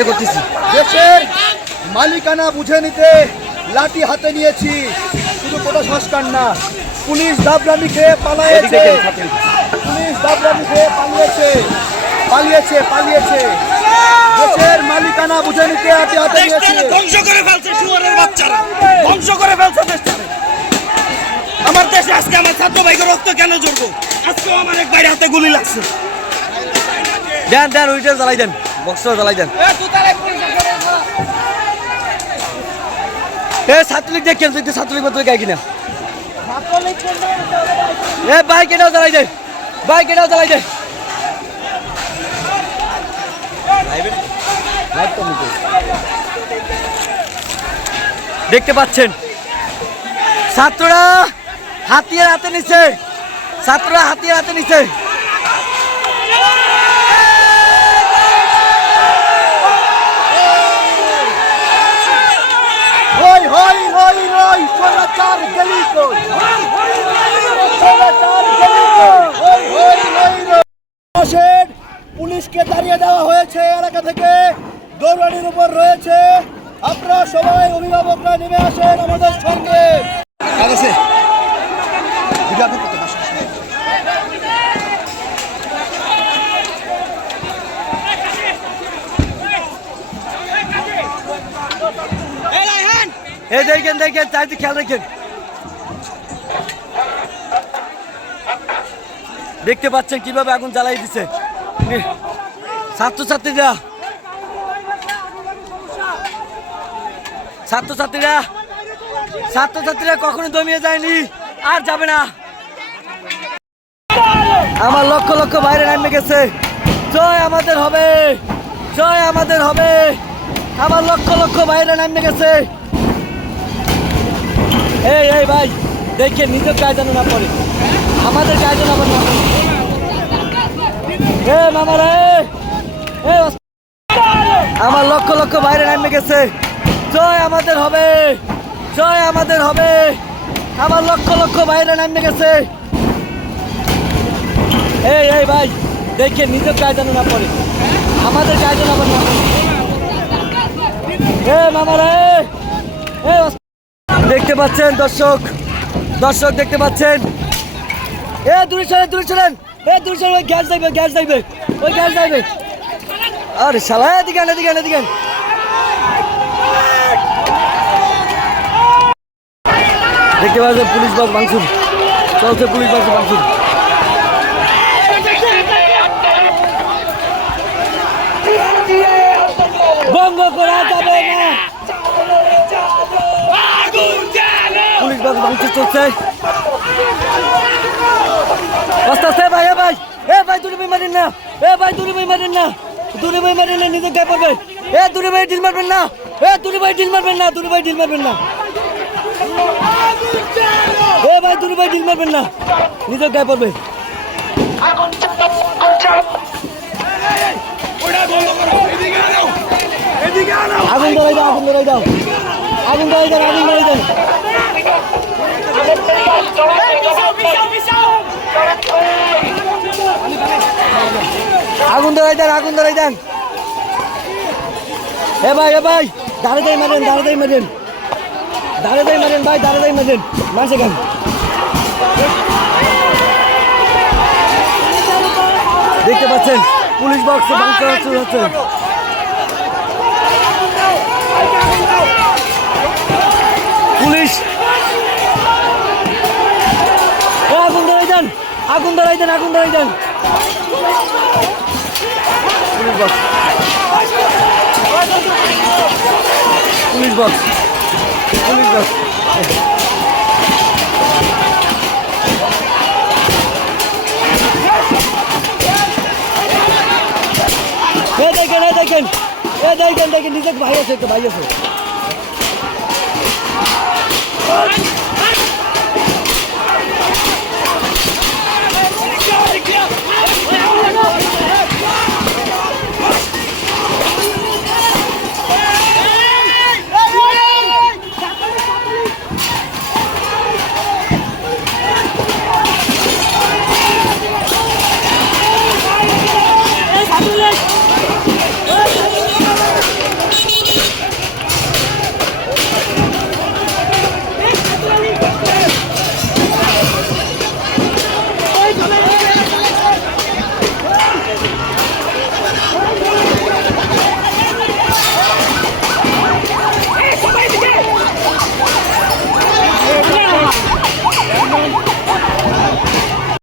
এটা করতেছি। দেশের মালিকানা বুঝে নিতে লাঠি হাতে নিয়েছি। শুধু কোনো সংস্কার না পুলিশ দাবরানি খেয়ে পালাইছে? পুলিশ দাবরানি খেয়ে পালিয়েছে পালিয়েছে পালিয়েছে। দেশের মালিকানা বুঝে নিতে হাতে হাতে নিয়েছে। ধ্বংস করে ফেলছে শুয়ারের বাচ্চারা। ধ্বংস করে ফেলছে দেশটাকে আমার দেশে আজকে আমার ছাত্র ভাইকে রক্ত কেন জড়বো আজকেও আমার এক বাইরে হাতে গুলি লাগছে। দেন দেন ওইটা জ্বালাই দেন। বক্সটা জ্বালাই দেন। এ ছাত্রলীগ দেখ কেন তুই ছাত্রলীগ মতো গাই কিনা। এ বাইক এটাও জ্বালাই দে বাইক এটাও জ্বালাই দে। দেখতে পাচ্ছেন। ছাত্ররা হাতিয়ার হাতে নিচ্ছে ছাত্ররা হাতিয়ার হাতে নিচ্ছে পুলিশকে দাঁড়িয়ে দেওয়া হয়েছে এলাকা থেকে। দৌড়ানির উপর রয়েছে। আপনারা সবাই অভিভাবকরা নেমে আসেন আমাদের সঙ্গে। দেখেন দেখেন, চারিদিকে খেয়াল রাখেন। দেখতে পাচ্ছেন কীভাবে আগুন জ্বালাই দিছে। ছাত্রছাত্রীরা। ছাত্রছাত্রীরা ছাত্রছাত্রীরা কখনো দমিয়ে যায়নি, আর যাবে না। আমার লক্ষ লক্ষ বাইরে নামে গেছে। জয় আমাদের হবে, জয় আমাদের হবে। আমার লক্ষ লক্ষ বাইরে নামে গেছে। এই এই ভাই, দেখে নিজের গায়ে যেন না পড়ে। আমাদের যেন আবার না পড়ে। আমার লক্ষ লক্ষ বাইরে নামে গেছে। জয় আমাদের হবে। জয় আমাদের হবে। আমার লক্ষ লক্ষ বাইরে নামে গেছে। এই এই ভাই, দেখে নিজের গায়ে যেন না পড়ে। আমাদের গায়ে যেন আবার না এ মামা রে। এ দেখতে পাচ্ছেন দর্শক? দর্শক দেখতে পাচ্ছেন? এ, দূরে চলেন দূরে চলেন এ, দূরে চলেন ওই গ্যাস যাইবে গ্যাস যাইবে ওই গ্যাস যাইবে আরে শালা এদিকে এদিকে এদিকে দেখতে পাচ্ছেন পুলিশ বাস ভাঙচুর। চলছে পুলিশ বাস ভাঙচুর। বন্ধ করা যাবে না। পুলিশ বাস ভাঙচুর চলছে। আস্তে আস্তে, ভাই, এ ভাই এ ভাই, দূরে ভাই মারেন না, এ ভাই, দূরে ভাই মারেন না, দূরে ভাই মারেন না, নিজে গায়ে পড়বে? এ, দূরে ভাই ঢিল মারবেন না, এ, দূরে ভাই ঢিল মারবেন না, দূরে ভাই ঢিল মারবেন না। এ ভাই, দূরে ভাই ঢিল মারবেন না, নিজে গায়ে পড়বে? আগুন ধরাই দাও, আগুন ধরাই দাও। আগুন ধরাই দাও আগুন ধরাই দাও আগুন ধরাই দেন, আগুন ধরাই দেন। এ ভাই এ ভাই, দাঁড়ে দাই মারেন, দাঁড়ে দাই মারেন। দাঁড়ে দাই মারেন ভাই, দাঁড়ে দাই মারেন। মাসে কেন? দেখতে পাচ্ছেন, পুলিশ বক্সে বাংকা হচ্ছে পুলিশ এ, আগুন ধরাই দেন আগুন ধরাই দেন, আগুন ধরাই দেন। Police box police box police box দেখেন দেখেন। দেখেন দেখেন, নিজের ভাই আছে, একটা ভাই আছে।